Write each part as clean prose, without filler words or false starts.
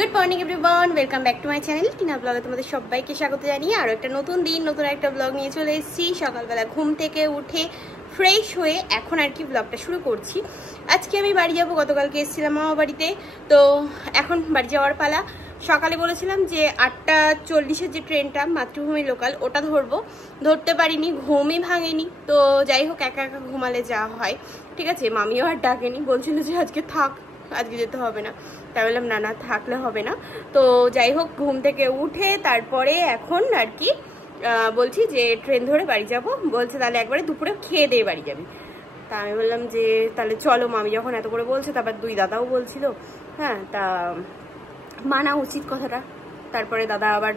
Good morning everyone, welcome back to my channel Tina ব্লগে তোমাদের সবাইকে স্বাগত জানিয়ে আরও একটা নতুন দিন নতুন একটা ব্লগ নিয়ে চলে এসেছি। সকালবেলা ঘুম থেকে উঠে ফ্রেশ হয়ে এখন আর কি ব্লগটা শুরু করছি। আজকে আমি বাড়ি যাব, গতকালকে এসেছিলাম মামা বাড়িতে, তো এখন বাড়ি যাওয়ার পালা। সকালে বলেছিলাম যে 8:40-এর যে ট্রেনটা মাতৃভূমি লোকাল ওটা ধরতে পারিনি, ঘুমই ভাঙেনি। তো যাই হোক, একা একা ঘুমালে যা হয়, ঠিক আছে। মামিও আর ডাকেনি, বলছিল যে আজকে থাক, আজকে যেতে হবে না। তাই বললাম না না, থাকলে হবে না। তো যাই হোক, ঘুম থেকে উঠে তারপরে এখন আর কি বলছি যে ট্রেন ধরে বাড়ি যাব। বলছে তাহলে একবারে দুপুরে খেয়ে দিয়ে বাড়ি যাবি। তা আমি বললাম যে তাহলে চলো, মামি যখন এত করে বলছে, তারপর দুই দাদাও বলছিল, হ্যাঁ তা মানা উচিত কথাটা। তারপরে দাদা আবার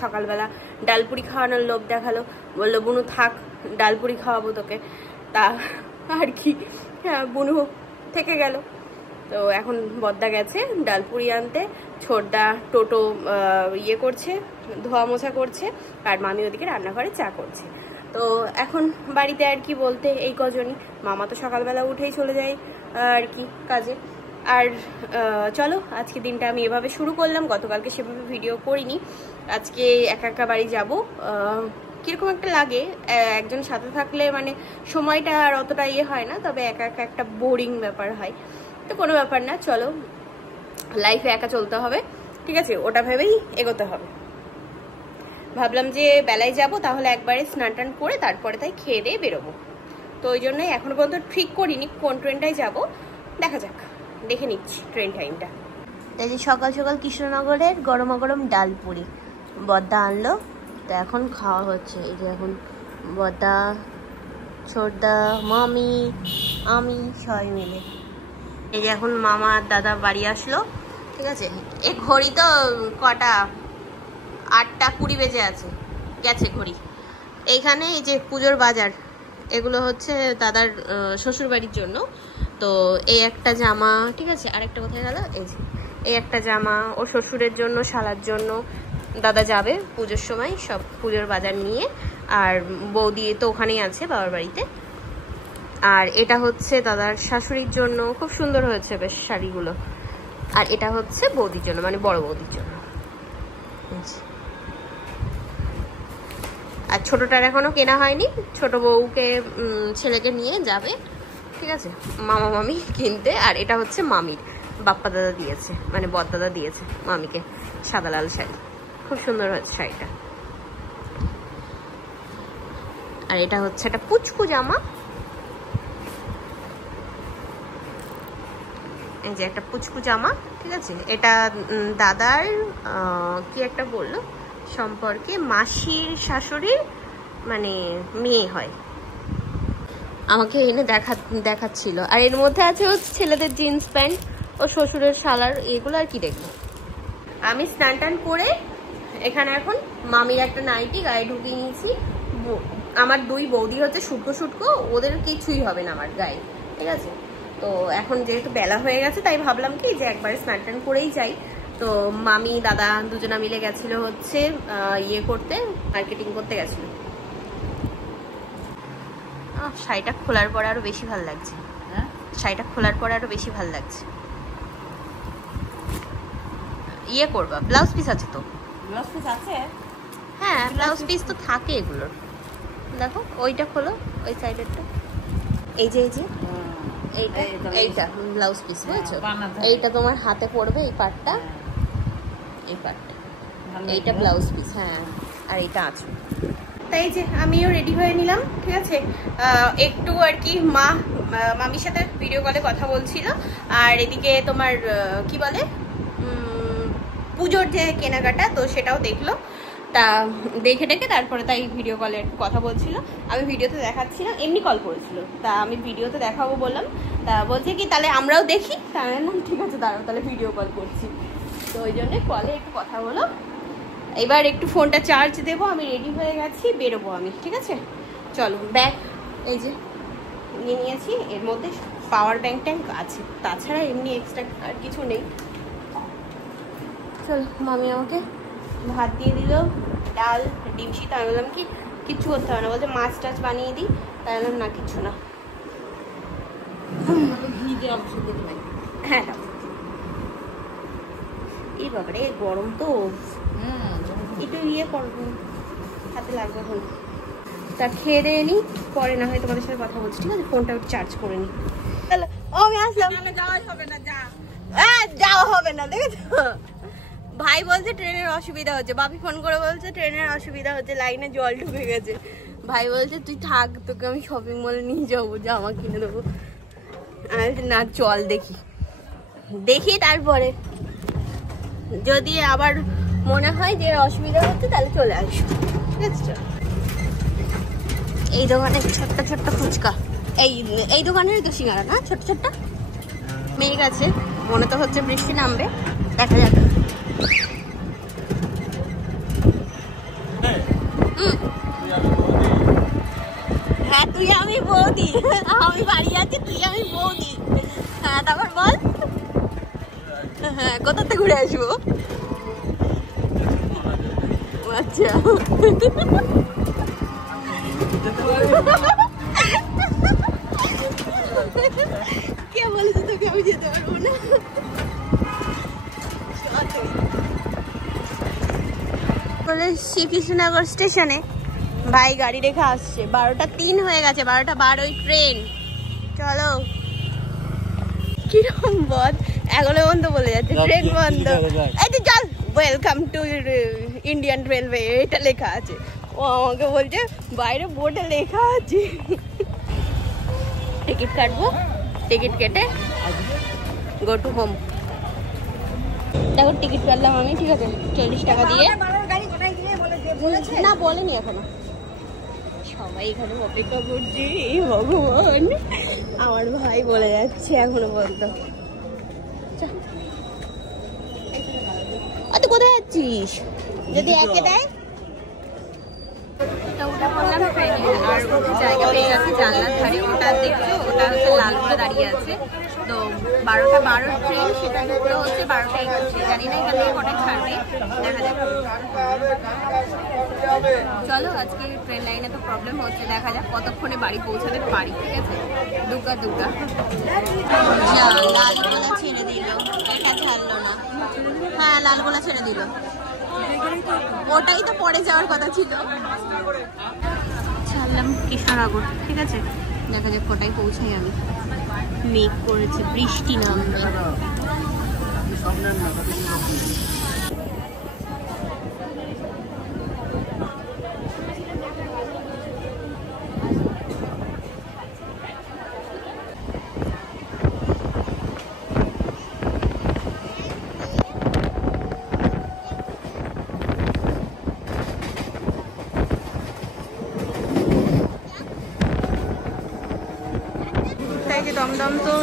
সকালবেলা ডালপুরি খাওয়ানোর লোভ দেখালো, বললো বুনু থাক, ডালপুরি খাওয়াবো তোকে। তা আর কি, হ্যাঁ বুনু থেকে গেল। তো এখন বদ্দা গেছে ডালপুরি আনতে, ছোটদা টোটো ইয়ে করছে, ধোয়া মোছা করছে, আর মামি ওদিকে রান্নাঘরে চা করছে। তো এখন বাড়িতে আর কি বলতে এই কজনই। মামা তো সকালবেলা উঠেই চলে যায় আর কি কাজে। আর চলো, আজকে দিনটা আমি এভাবে শুরু করলাম, গতকালকে সেভাবে ভিডিও করিনি। আজকে একা একা বাড়ি যাব। কিরকম একটা লাগে, একজন সাথে থাকলে মানে সময়টা আর অতটা ইয়ে হয় না, তবে একা একা একটা বোরিং ব্যাপার হয়। তো কোনো ব্যাপার না, চলো, লাইফে একা চলতে হবে, ঠিক আছে, ওটা ভেবেই এগোতে হবে। ভাবলাম যে বেলায় যাব, তাহলে একবারে স্নান টান করে তারপরে তাই খেয়ে দিয়ে বেরোবো। তো ওই জন্যই এখনো পর্যন্ত ঠিক করিনি কোন ট্রেনটায় যাব, দেখা যাক, দেখে নিচ্ছি ট্রেন টাইমটা। এই যে সকাল সকাল কৃষ্ণনগরের গরমা গরম ডালপুরি বদ্দা আনলো, তো এখন খাওয়া হচ্ছে। এই যে এখন বদ্দা, ছোটদা, মামি, আমি সবাই মিলে। এই যে এখন মামা আর দাদা বাড়ি আসলো, ঠিক আছে। এই ঘড়ি তো কটা, 8:20 বেজে আছে, গেছে ঘড়ি। এইখানে এই যে পুজোর বাজার, এগুলো হচ্ছে দাদার শ্বশুর বাড়ির জন্য। তো এই একটা জামা, ঠিক আছে, আরেকটা কোথায় গেল, এই যে এই একটা জামা ও শ্বশুরের জন্য, শালার জন্য দাদা যাবে পুজোর সময় সব পুজোর বাজার নিয়ে। আর বৌদি তো ওখানেই আছে বাবার বাড়িতে। আর এটা হচ্ছে দাদার শাশুড়ির জন্য, খুব সুন্দর হয়েছে বেশ শাড়িগুলো। আর এটা হচ্ছে বৌদির জন্য, মানে বড় বৌদির জন্য। আর ছোটটার এখনো কেনা হয়নি, ছোট বউকে ছেলেকে নিয়ে যাবে, ঠিক আছে, মামা মামি কিনতে। আর এটা হচ্ছে মামির বাপ্পা দাদা দিয়েছে, মানে বড়দাদা দিয়েছে মামিকে সাদা লাল শাড়ি, খুব সুন্দর হয়েছে শাড়িটা। আর এটা হচ্ছে একটা পুচকু জামা, এই যে একটা পুচকু জামা, ঠিক আছে। এটা দাদার কি একটা বললো সম্পর্কে, মাসির শাশুড়ির মানে মেয়ে হয়, আমাকে এনে দেখাচ্ছিল। আর এর মধ্যে আছে হচ্ছে ছেলেদের জিন্স প্যান্ট ও শ্বশুরের শালার, এগুলো আর কি দেখবো। আমি স্নান টান করে এখানে এখন মামির একটা নাইটি গায়ে ঢুকিয়ে নিয়েছি। আমার দুই বৌদি হচ্ছে শুটকো শুটকো, ওদের কিছুই হবে না আমার গায়ে, ঠিক আছে। তো এখন যেহেতু বেলা হয়ে গেছে, তাই ভাবলাম কি যে একবারে স্নান টান করেই যাই। তো মামি দাদা দুজনা মিলে গেছিল হচ্ছে ইয়ে করতে, মার্কেটিং করতে গেছিল। শাড়িটা খোলার পরে আরো বেশি ভালো লাগছে, শাড়িটা খোলার পরে আরো বেশি ভালো লাগছে। ইয়ে করবা, ব্লাউজ পিস আছে তো? ব্লাউজ পিস আছে, হ্যাঁ ব্লাউজ পিস তো থাকে এগুলোর। দেখো ওইটা খোলো, ওই সাইডেরটা, এই যে এইটা ব্লাউজ পিস, বুঝেছো? এইটা তোমার হাতে পড়বে, এই পার্টটা, এই পার্টটা, এইটা ব্লাউজ পিস, হ্যাঁ। আর এইটা আছে। তাই যে আমিও রেডি হয়ে নিলাম, ঠিক আছে। একটু আর কি মামির সাথে ভিডিও কলে কথা বলছিল, আর এদিকে তোমার কি বলে পুজোর যে কেনাকাটা, তো সেটাও দেখলো। তা দেখে তারপরে তাই ভিডিও কলে কথা বলছিল। আমি ভিডিওতে দেখাচ্ছি না, এমনি কল করেছিল, তা আমি ভিডিওতে দেখাবো বললাম। তা বলছে কি তাহলে আমরাও দেখি, তা আমি বললাম ঠিক আছে দাঁড়াও, তাহলে ভিডিও কল করছি। তো ওই জন্যে কলে একটু কথা হলো। এবার একটু ফোনটা চার্জ দেবো, আমি রেডি হয়ে গেছি, বেরোবো আমি, ঠিক আছে। চলো, ব্যাগ এই যে নিয়ে নিয়েছি, এর মধ্যে পাওয়ার ব্যাংক ট্যাঙ্ক আছে, তাছাড়া এমনি এক্সট্রা আর কিছু নেই। চলো, মামি আমাকে ভাত দিয়ে দিল, ডাল, ডিম সিদ্ধ। আমি বললাম কি কিচ্ছু করতে হবে না, বলছে মাছ টাছ বানিয়ে দিই, তাই বললাম না কিচ্ছু না। হ্যাঁ এই বাবারে গরম তো, একটু ইয়ে করবো, হাতে লাগবে এখন। তা খেয়ে দিয়ে নি, পরে না হয় তোমাদের সাথে কথা বলছি, ঠিক আছে? ফোনটা চার্জ করে নি। আমি আসলাম। যাওয়া হবে না, দেখেছো? ভাই বলছে ট্রেনের অসুবিধা হচ্ছে, বাপি ফোন করে বলছে ট্রেনের অসুবিধা হচ্ছে, লাইনে জল ঢুকে গেছে। ভাই বলছে তুই থাক, তোকে আমি শপিং মলে নিয়ে যাবো, জামা কিনে দেবো। আমি না, চল দেখি তারপরে যদি আবার মনে হয় যে অসুবিধা হচ্ছে তাহলে চলে আসবো, ঠিক আছে? এই দোকানে ছোট্ট ছোট্ট ফুচকা, এই দোকানের তো সিঙ্গারা না, ছোট্ট ছোট্ট। মেঘ আছে, মনে তো হচ্ছে বৃষ্টি নামবে, দেখা যাক। হ্যাঁ তুই আমি বৌদি, আমি বাড়ি আছি, তুই আমি বৌদি। হ্যাঁ তারপর বল। হ্যাঁ কোথাতে ঘুরে আসবো? আচ্ছা কে বলেছে তোকে আমি যেতে পারবো না? বলে শ্রীকৃষ্ণনগর স্টেশনে ভাই গাড়ি রেখে আসছে, 12টা 3 হয়ে গেছে, 12টা 12 ট্রেন। চলো, কিরকম বল, এখনো বন্ধ বলে যাচ্ছে ট্রেন বন্ধ। এই তো চল, ওয়েলকাম টু ইন্ডিয়ান রেলওয়ে, এটা লেখা আছে। ও আমাকে বলছে বাইরে বোর্ডে লেখা আছে। টিকিট কাটবো, টিকিট কেটে গো টু হোম। দেখো টিকিট কাটলাম আমি, ঠিক আছে? 40 টাকা দিয়ে। না বলেনি এখনো, সবাই এখানে অপেক্ষা করছি। ভগবান, আমার ভাই বলে যাচ্ছে এখনো বলতো। তুই কোথায় যাচ্ছিস? যদি একে দেয় ওটা বললাম ট্রেনে, আর জায়গা পেয়ে গেছে জানলার ধারে। ওটা দেখছো, ওটা হচ্ছে লালগোলা দাঁড়িয়ে আছে। তো 12টা 12 ট্রেন, সেটা ঢুকলো হচ্ছে 12টা 21। জানি না এখান থেকে কটায় ছাড়বে, দেখা যাক। চলো, আজকে ট্রেন লাইনে তো প্রবলেম হচ্ছে, দেখা যাক কতক্ষণে বাড়ি পৌঁছাতে পারি, ঠিক আছে? দুগা লালগোলা ছেড়ে দিল, এটা ছাড়লো না। হ্যাঁ লালগোলা ছেড়ে দিল, ওটাই তো পরে যাওয়ার কথা ছিল। ছাড়লাম কৃষ্ণনগর, ঠিক আছে? দেখা যাক কটায় পৌঁছাই আমি। মেঘ করেছে, বৃষ্টি নামবে।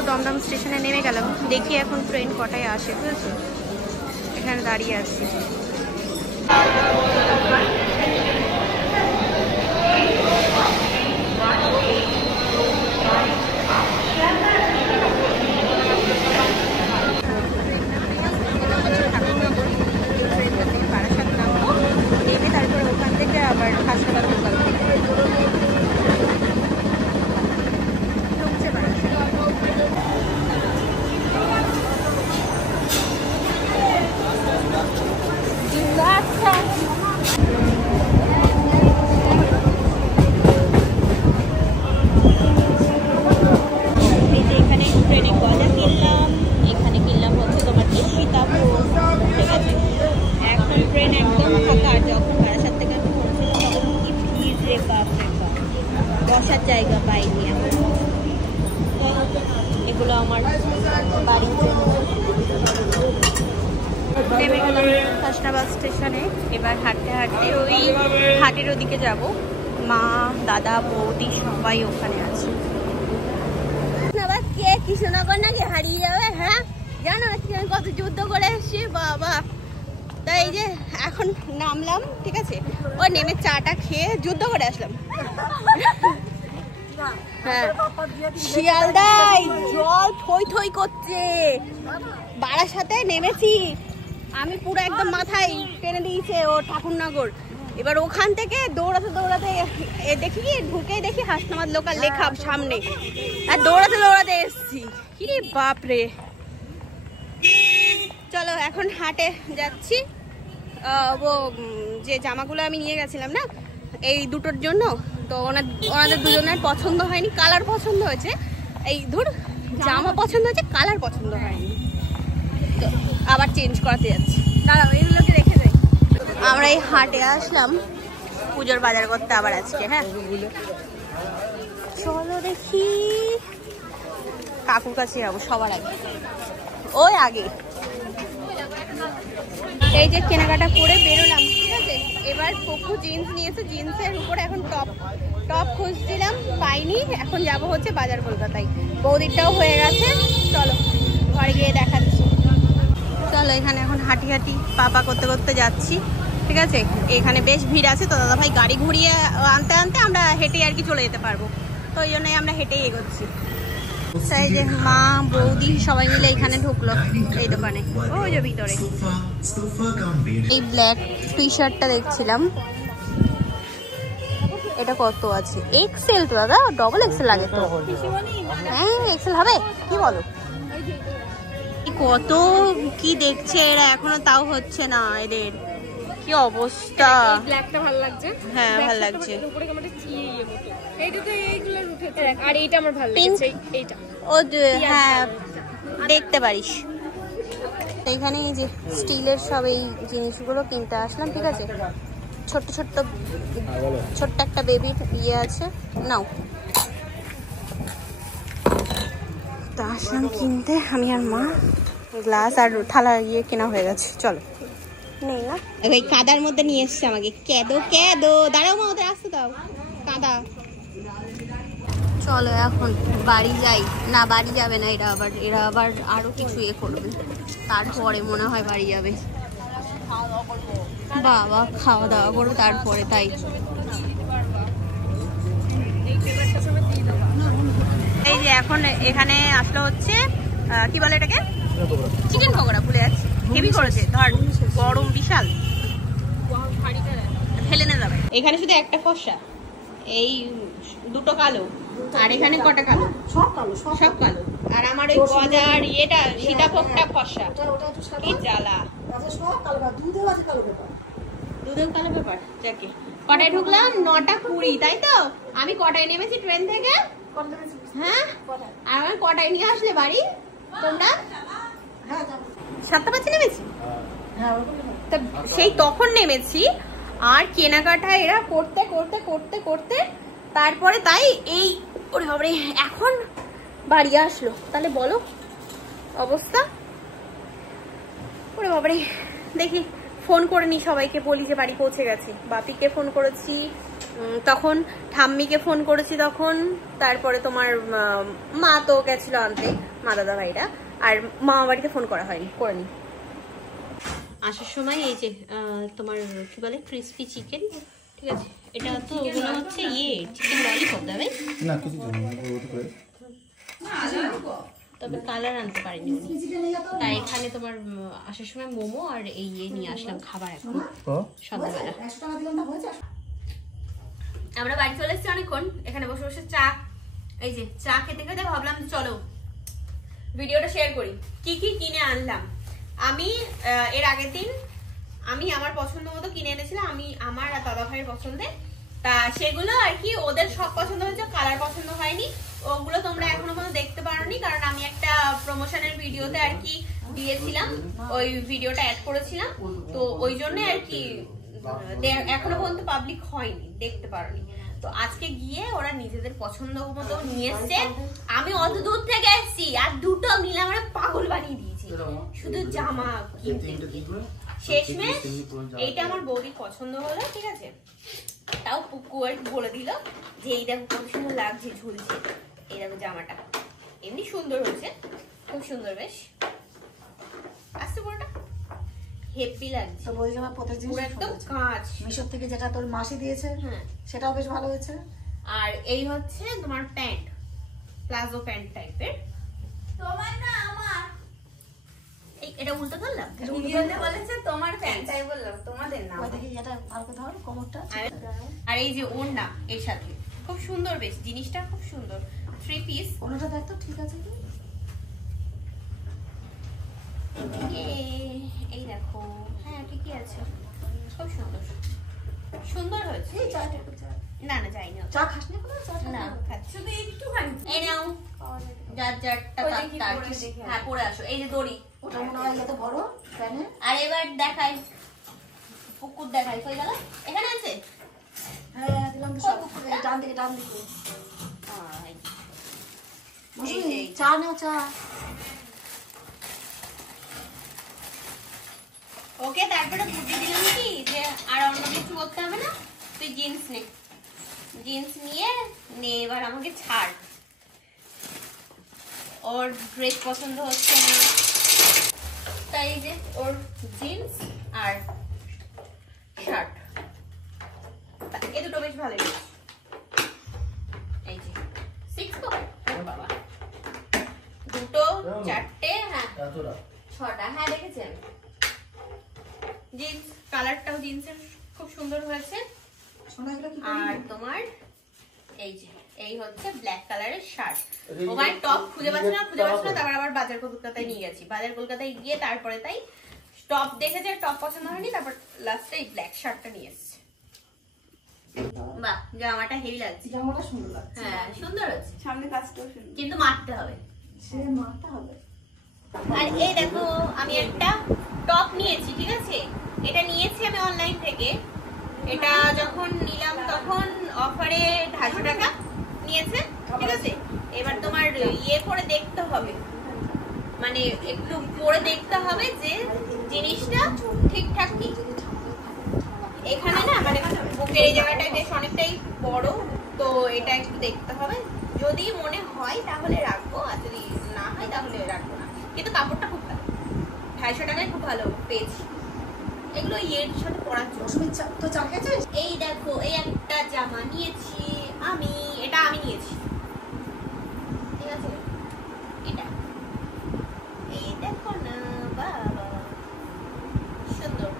দমদম স্টেশনে নেমে গেলাম, দেখি এখন ট্রেন কটায় আসে, বুঝেছো? এখানে দাঁড়িয়ে আছি। তারপরে ওখান থেকে আবার হাসপাতাল বসার জায়গা পাইনি এখন। এগুলো আমার বাড়ির জন্য। নেমে গেলাম হাসনাবাদ স্টেশনে। এবার হাঁটতে হাঁটতে ওই হাটের ওদিকে যাব। মা, দাদা, বৌদি সবাই ওখানে আছে। কে কৃষ্ণনগর নাকি হারিয়ে যাবে? হ্যাঁ জানো আজকে আমি কত যুদ্ধ করে এসেছি বাবা। তাই এই যে এখন নামলাম, ঠিক আছে? ও নেমে চাটা খেয়ে যুদ্ধ করে আসলাম। হ্যাঁ শিয়ালদায় জল থই থই করছে। বারাসাতে নেমেছি আমি, পুরো একদম মাথায় টেনে দিয়েছে ও ঠাকুরনগর। এবার ওখান থেকে দৌড়াতে দৌড়াতে দেখি কি ঢুকেই দেখি হাসনাবাদ লোকাল লেখা সামনে, আর দৌড়াতে দৌড়াতে এসছি। কি বাপরে, চলো এখন হাটে যাচ্ছি। যে জামাগুলো আমি নিয়ে গেছিলাম না এই দুটোর জন্য, তো ওনাদের দুজনের পছন্দ হয়নি, কালার পছন্দ হয়েছে, এই জামা পছন্দ হয়েছে, কালার পছন্দ হয়নি, তো আবার চেঞ্জ করাতে যাচ্ছি। দাঁড়াও এগুলোকে রেখে যাই। আমরা এই হাটে আসলাম পুজোর বাজার করতে আবার আজকে। হ্যাঁ চলো দেখি, কাকুর কাছে যাবো সবার আগে, ওই আগে। এই যে কেনাকাটা করে বেরোলাম, ঠিক আছে। এবার পক্ষু জিন্স নিয়েছে, জিন্সের উপরে এখন টপ খুঁজছিলাম, পাইনি। এখন যাব হচ্ছে বাজার কলকাতায়, বৌদিরটাও হয়ে গেছে। চলো ঘরে গিয়ে দেখাচ্ছি। চলো এখানে এখন হাঁটি হাঁটি পাপা করতে করতে যাচ্ছি, ঠিক আছে। এখানে বেশ ভিড় আছে, তো দাদা ভাই গাড়ি ঘুরিয়ে আনতে আনতে আমরা হেঁটেই আর কি চলে যেতে পারবো, তো ওই জন্যই আমরা হেঁটেই এগোচ্ছি। তাই যে মা বৌদি সবাই মিলে এখানে ঢুকলো এই দোকানে, ওই যে ভিতরে। এই ব্ল্যাক টি শার্টটা দেখছিলাম, এটা কত আছে? এক্সেল তো দাদা, ডবল এক্সেল লাগে তো। হ্যাঁ এক্সেল হবে, কি বলো? কত কি দেখছে এরা, এখনো তাও হচ্ছে না এদের, কি অবস্থা। ব্ল্যাকটা ভালো লাগছে, হ্যাঁ ভালো লাগছে। উপরে কেমন চিয়ে মতো, এইটা তো এইগুলো উঠেছে, আর এইটা আমার ভালো লাগছে, এইটা ও হ্যাঁ দেখতে পারিস। এইখানে এই যে স্টিলের সব এই জিনিসগুলো কিনতে আসলাম, ঠিক আছে। ছোট্ট একটা বেবির ইয়ে আছে, নাও। তো আসলাম কিনতে, আমি আর মা। গ্লাস আর থালা ইয়ে কেনা হয়ে গেছে, চলো। নেই না, এই কাদার মধ্যে নিয়ে এসছে আমাকে, কেদো। দাঁড়াও মা, ওদের আসতে দাও, কাদা। চলো এখন বাড়ি যাই। না বাড়ি যাবে না, এরা আবার আরো কিছু ইয়ে করবে, তারপরে মনে হয় বাড়ি যাবে। বাবা খাওয়া দাওয়া করবে তারপরে, তাই। এই যে এখন এখানে আসলো হচ্ছে কি বলে এটাকে, চিকেন পকোড়া। ভুলে যাচ্ছি, হেভি করেছে, ধর গরম বিশাল, ফেলে না যাবে। এখানে শুধু একটা ফর্সা, এই দুটো কালো, আর এখানে কটা কালো? সব কালো। আর আমার ওই গজার ইয়েটা সীতাভোগটা ফর্সা, কি জ্বালা। দুধেও কালো ব্যাপার। যাকে কটায় ঢুকলাম? 9:20, তাই তো? আমি কটায় নেমেছি ট্রেন থেকে? হ্যাঁ, আর আমার কটায় নিয়ে আসলে বাড়ি তোমরা? 7:05 নেমেছি, সেই তখন নেমেছি। আর কেনাকাটা এরা করতে করতে করতে করতে তারপরে তাই এই ওরে বাবারে এখন বাড়ি আসলো। তাহলে বলো অবস্থা। ওরে বাবারে, দেখি ফোন করে নি সবাইকে, বলি যে বাড়ি পৌঁছে গেছি। বাপিকে ফোন করেছি তখন, ঠাম্মিকে ফোন করেছি তখন, তারপরে তোমার মা তো গেছিল আনতে, মা দাদা ভাইরা। আর মা বাড়িতে ফোন করা হয়নি, করিনি। আসার সময় এই যে তোমার কি বলে ক্রিসপি চিকেন, ঠিক আছে। এটা তো ওগুলো হচ্ছে ইয়ে চিকেন ললিপপ দেবে না, কিছু তবে কালার আনতে পারিনি উনি, তাই এখানে তোমার আসার সময় মোমো আর এই ইয়ে নিয়ে আসলাম খাবার। এখন সন্ধ্যাবেলা আমরা বাড়ি চলে এসেছি অনেকক্ষণ, এখানে বসে বসে চা, এই যে চা খেতে খেতে ভাবলাম চলো ভিডিওটা শেয়ার করি কি কি কিনে আনলাম। আমি এর আগের দিন আমি আমার পছন্দ মতো কিনে এনেছিলাম, আমি আমার আর দাদা ভাইয়ের পছন্দে, তা সেগুলো আর কি ওদের সব পছন্দ হয়েছে, কালার পছন্দ হয়নি। ওগুলো তোমরা এখনো পর্যন্ত দেখতে পারোনি, কারণ আমি একটা প্রমোশনের ভিডিওতে আর কি দিয়েছিলাম, ওই ভিডিওটা অ্যাড করেছিলাম, তো ওই জন্য আর কি এখনো পর্যন্ত পাবলিক হয়নি, দেখতে পারোনি। তো আজকে গিয়ে ওরা নিজেদের পছন্দ মতো নিয়ে এসছে। আমি অত দূর থেকে এসেছি আর দুটো মিলে আমরা পাগল বানিয়ে দিয়েছি শুধু জামা কিনতে। শেষমেশ এইটা আমার বৌদির পছন্দ হলো, ঠিক আছে। তাও পুকু আর বলে দিল যে এই দেখো কত সুন্দর লাগছে, ঝুলছে, এই দেখো জামাটা এমনি সুন্দর হয়েছে, খুব সুন্দর, বেশ আসছে পুরোটা হেভি লাগছে। বৌদি জামা প্রত্যেক জিনিস একদম কাঁচ, মিশর থেকে যেটা তোর মাসি দিয়েছে, হ্যাঁ সেটাও বেশ ভালো হয়েছে। আর এই হচ্ছে তোমার প্যান্ট, প্লাজো প্যান্ট টাইপের। তোমার না আমার, এটা উল্টো ধরলাম, বলেছে তোমার প্যান্ট, তাই বললাম তোমাদের না। দেখি এটা ভালো ধর কোমরটা। আর এই যে ওড়না এর সাথে খুব সুন্দর, বেশ জিনিসটা খুব সুন্দর। 3 পিস, ওড়নাটা দেখ তো ঠিক আছে কি? এই দেখো, হ্যাঁ ঠিকই আছে, খুব সুন্দর সুন্দর হয়েছে। না না যাইনি, চা খাস না? না খাচ্ছি শুধু একটুখানি। এই নাও যার যারটা তার। হ্যাঁ পরে আসো। এই যে দড়ি, ওটা মনে হয় এত বড় প্যানে। আর এবার দেখাই পুকুর, দেখাই কই গেল? এখানে আছে। হ্যাঁ দিলাম তো সব। ডান দিকে ডান দিকে। চা নাও চা। ওকে তারপরে বুদ্ধি দিলাম কি যে আর অন্য কিছু করতে হবে না, তুই জিন্স নে, জিন্স নিয়ে নে এবার আমাকে ছাড়। ওর ড্রেস পছন্দ হচ্ছে না, তাই যে ওর জিন্স আর শার্ট, এই দুটো বেশ ভালোই। এই যে 6 তো বাবা, দুটো 4টে, হ্যাঁ 6টা, হ্যাঁ দেখেছি আমি। জিন্স কালারটাও জিন্সের খুব সুন্দর হয়েছে। আর তোমার এই যে এই হচ্ছে ব্ল্যাক কালারের শার্ট। ওভার টপ খুঁজে পাচ্ছি না, তারপর আবার বাজার কলকাতায় নিয়ে গেছি। বাজার কলকাতায় গিয়ে তারপরে তাই টপ দেখেছে, টপ পছন্দ হয়নি, তারপর লাস্টে এই ব্ল্যাক শার্টটা নিয়ে এসেছে। বাহ জামাটা হেভি লাগছে। জামাটা সুন্দর লাগছে। হ্যাঁ সুন্দর আছে, সামনে কাজটাও সুন্দর, কিন্তু মারতে হবে। সে মারতে হবে। আর এই দেখো আমি একটা টপ নিয়েছি, ঠিক আছে? এটা নিয়েছি আমি অনলাইন থেকে। এটা যখন নিলাম তখন অফারে 250 টাকা নিয়েছে, ঠিক আছে? এবার তোমার ইয়ে করে দেখতে হবে, মানে একটু পরে দেখতে হবে যে জিনিসটা ঠিকঠাক কি। এখানে না মানে বুকের এই জায়গাটা বেশ অনেকটাই বড়, তো এটা একটু দেখতে হবে। যদি মনে হয় তাহলে রাখবো, আর যদি না হয় তাহলে রাখবো না। কিন্তু কাপড়টা খুব ভালো, 250 টাকায় খুব ভালো পেয়েছি। এগুলো ইয়ের সাথে পরার জন্য। তো চা খেয়েছিস? এই দেখো এই একটা জামা নিয়েছি আমি, এটা আমি নিয়েছি, ঠিক আছে? এটা এই দেখো না বাবা, সুন্দর,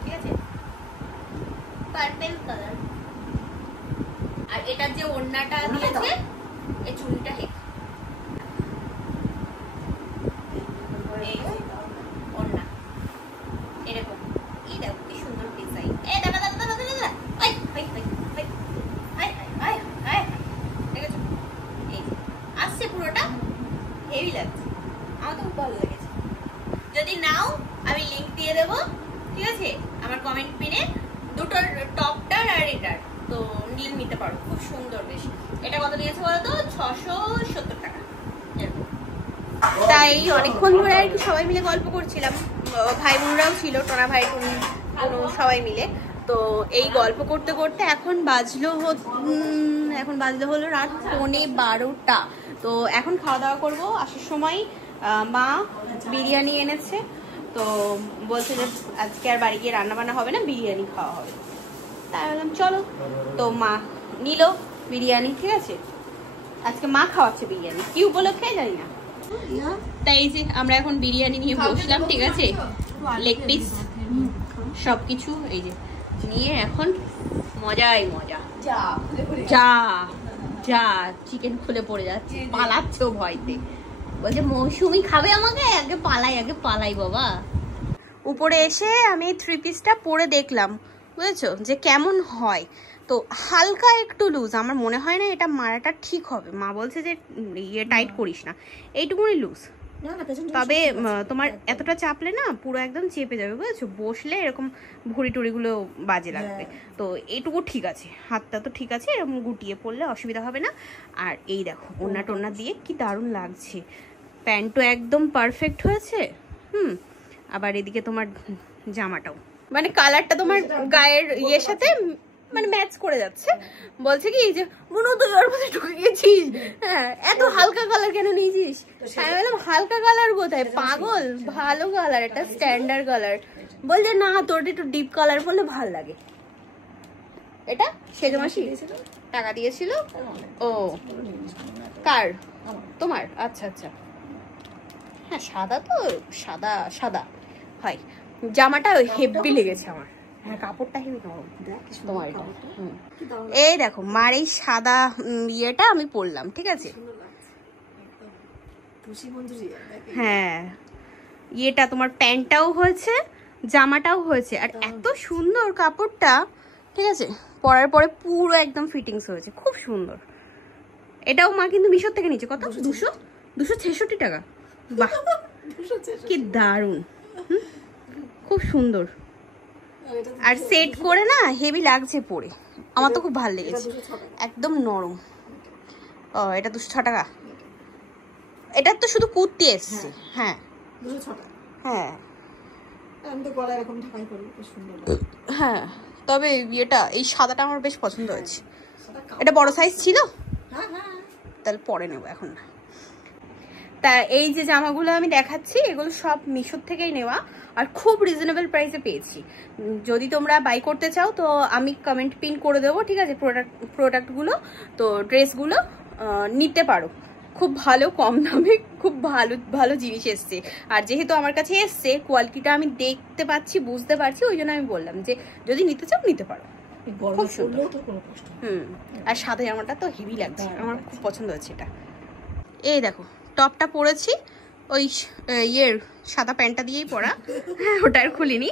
ঠিক আছে? Purple colour. আর এটার যে ওড়নাটা দিয়েছে, এই চুড়িটা হেক, এই ওড়না এরকম। এই দেখো কি সুন্দর ডিজাইন। এই দাদা দাদা দাদা দাদা, I I I I I I, দেখেছো? এই আসছে পুরোটা, হেভি লাগছে, আমার তো খুব ভালো লেগেছে। যদি নাও আমি লিংক দিয়ে দেবো, ঠিক আছে? আমার কমেন্ট পিনে দুটোর, টপটার আর এটার, তো নিতে পারো, খুব সুন্দর বেশ। এটা কত দিয়েছে বলো তো? 670 টাকা। তাই অনেকক্ষণ ধরে আর কি সবাই মিলে গল্প করছিলাম, ভাই বোনরাও ছিল, টোনা ভাই সবাই মিলে। তো এই গল্প করতে করতে এখন বাজলো হলো রাত 11:15। তো এখন খাওয়া দাওয়া করবো। আসার সময় মা বিরিয়ানি এনেছে, তো বলছে যে আজকে আর বাড়ি গিয়ে রান্না বান্না হবে না, বিরিয়ানি খাওয়া হবে। তাই বললাম চলো, তো মা নিল বিরিয়ানি, ঠিক আছে? আজকে মা খাওয়াচ্ছে বিরিয়ানি, কি উপলক্ষে জানি না। তাই এই যে আমরা এখন বিরিয়ানি নিয়ে বসলাম, ঠিক আছে? লেগ পিস সবকিছু এই যে নিয়ে এখন মজাই মজা। যা যা চিকেন খুলে পড়ে যাচ্ছে, পালাচ্ছে ভয়তে, বলছে মৌসুমি খাবে আমাকে, আগে পালাই বাবা। উপরে এসে আমি 3 পিসটা পরে দেখলাম, বুঝেছো, যে কেমন হয়। তো হালকা একটু লুজ, আমার মনে হয় না এটা মারাটা ঠিক হবে। মা বলছে যে ইয়ে টাইট করিস না, এইটুকুনি লুজ। তবে তোমার এতটা চাপলে না পুরো একদম চেপে যাবে, বুঝেছো? বসলে এরকম ভুঁড়ি টুড়িগুলো বাজে লাগবে। তো এইটুকু ঠিক আছে, হাতটা তো ঠিক আছে, এরকম গুটিয়ে পড়লে অসুবিধা হবে না। আর এই দেখো ওড়না টোড়না দিয়ে কি দারুণ লাগছে, প্যান্টও একদম পারফেক্ট হয়েছে। আবার এদিকে তোমার জামাটাও মানে কালারটা তোমার গায়ের ইয়ের সাথে মানে ম্যাচ করে যাচ্ছে। বলছে কি যে মনে তুই ওর মধ্যে ঢুকে গেছিস, হ্যাঁ এত হালকা কালার কেন নিয়েছিস? আমি বললাম হালকা কালার কোথায় পাগল, ভালো কালার, একটা স্ট্যান্ডার্ড কালার। বলছে না তোর একটু ডিপ কালার পরলে ভালো লাগে। এটা সেজমাসি টাকা দিয়েছিল। ও কার? তোমার? আচ্ছা আচ্ছা, হ্যাঁ সাদা তো, সাদা সাদা হয়। জামাটা হেভি লেগেছে আমার, হ্যাঁ কাপড়টা হেভি তোমার। এই দেখো মার এই সাদা ইয়েটা আমি পরলাম, ঠিক আছে? হ্যাঁ ইয়েটা তোমার প্যান্টটাও হয়েছে, জামাটাও হয়েছে, আর এত সুন্দর কাপড়টা, ঠিক আছে, পরার পরে পুরো একদম ফিটিংস হয়েছে, খুব সুন্দর। এটাও মা কিন্তু মিশোর থেকে নিচে কত, 266 টাকা। বাহ, কি দারুণ, খুব সুন্দর। আর সেট করে না হেভি লাগছে পরে, আমার তো খুব ভালো লেগেছে, একদম নরম। ও এটা 206 টাকা। এটার তো শুধু কুর্তি এসছে। হ্যাঁ 206 টাকা। হ্যাঁ আমি তো গলা এরকম ঢাকাই করি, বেশ সুন্দর। হ্যাঁ, তবে এটা এই সাদাটা আমার বেশ পছন্দ হয়েছে। এটা বড় সাইজ ছিল, হ্যাঁ হ্যাঁ, তাহলে পরে নেবো এখন না। তা এই যে জামাগুলো আমি দেখাচ্ছি এগুলো সব মিশোর থেকেই নেওয়া, আর খুব রিজনেবল প্রাইসে পেয়েছি। যদি তোমরা বাই করতে চাও তো আমি কমেন্ট পিন করে দেবো, ঠিক আছে, প্রোডাক্টগুলো, তো ড্রেসগুলো নিতে পারো। খুব ভালো, কম দামে খুব ভালো ভালো জিনিস এসছে। আর যেহেতু আমার কাছে এসছে, কোয়ালিটিটা আমি দেখতে পাচ্ছি, বুঝতে পারছি, ওই জন্য আমি বললাম যে যদি নিতে চাও নিতে পারো, খুব সুন্দর। আর সাদা জামাটা তো হেভি লাগছে, আমার খুব পছন্দ হয়েছে এটা। এই দেখো টপটা পরেছি, ওই ইয়ের সাদা প্যান্টটা দিয়েই পরা, ওটা আর খুলিনি,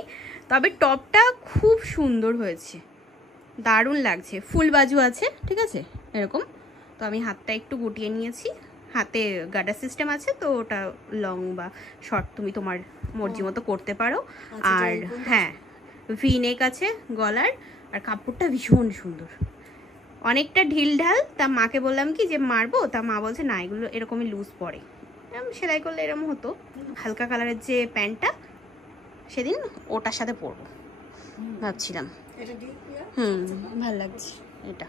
তবে টপটা খুব সুন্দর হয়েছে, দারুণ লাগছে। ফুল বাজু আছে, ঠিক আছে, এরকম। তো আমি হাতটা একটু গুটিয়ে নিয়েছি, হাতে গার্ডার সিস্টেম আছে, তো ওটা লং বা শর্ট তুমি তোমার মর্জি মতো করতে পারো। আর হ্যাঁ, ভি নেক আছে গলার, আর কাপড়টা ভীষণ সুন্দর, অনেকটা ঢিল ঢাল। তা মাকে বললাম কি যে মারবো, তা মা বলছে না এগুলো এরকমই লুজ পড়ে, সেলাই করলে এরকম হতো। হালকা কালারের যে প্যান্টটা সেদিন ওটার সাথে পরবো ভাবছিলাম। ভালো লাগছে এটা।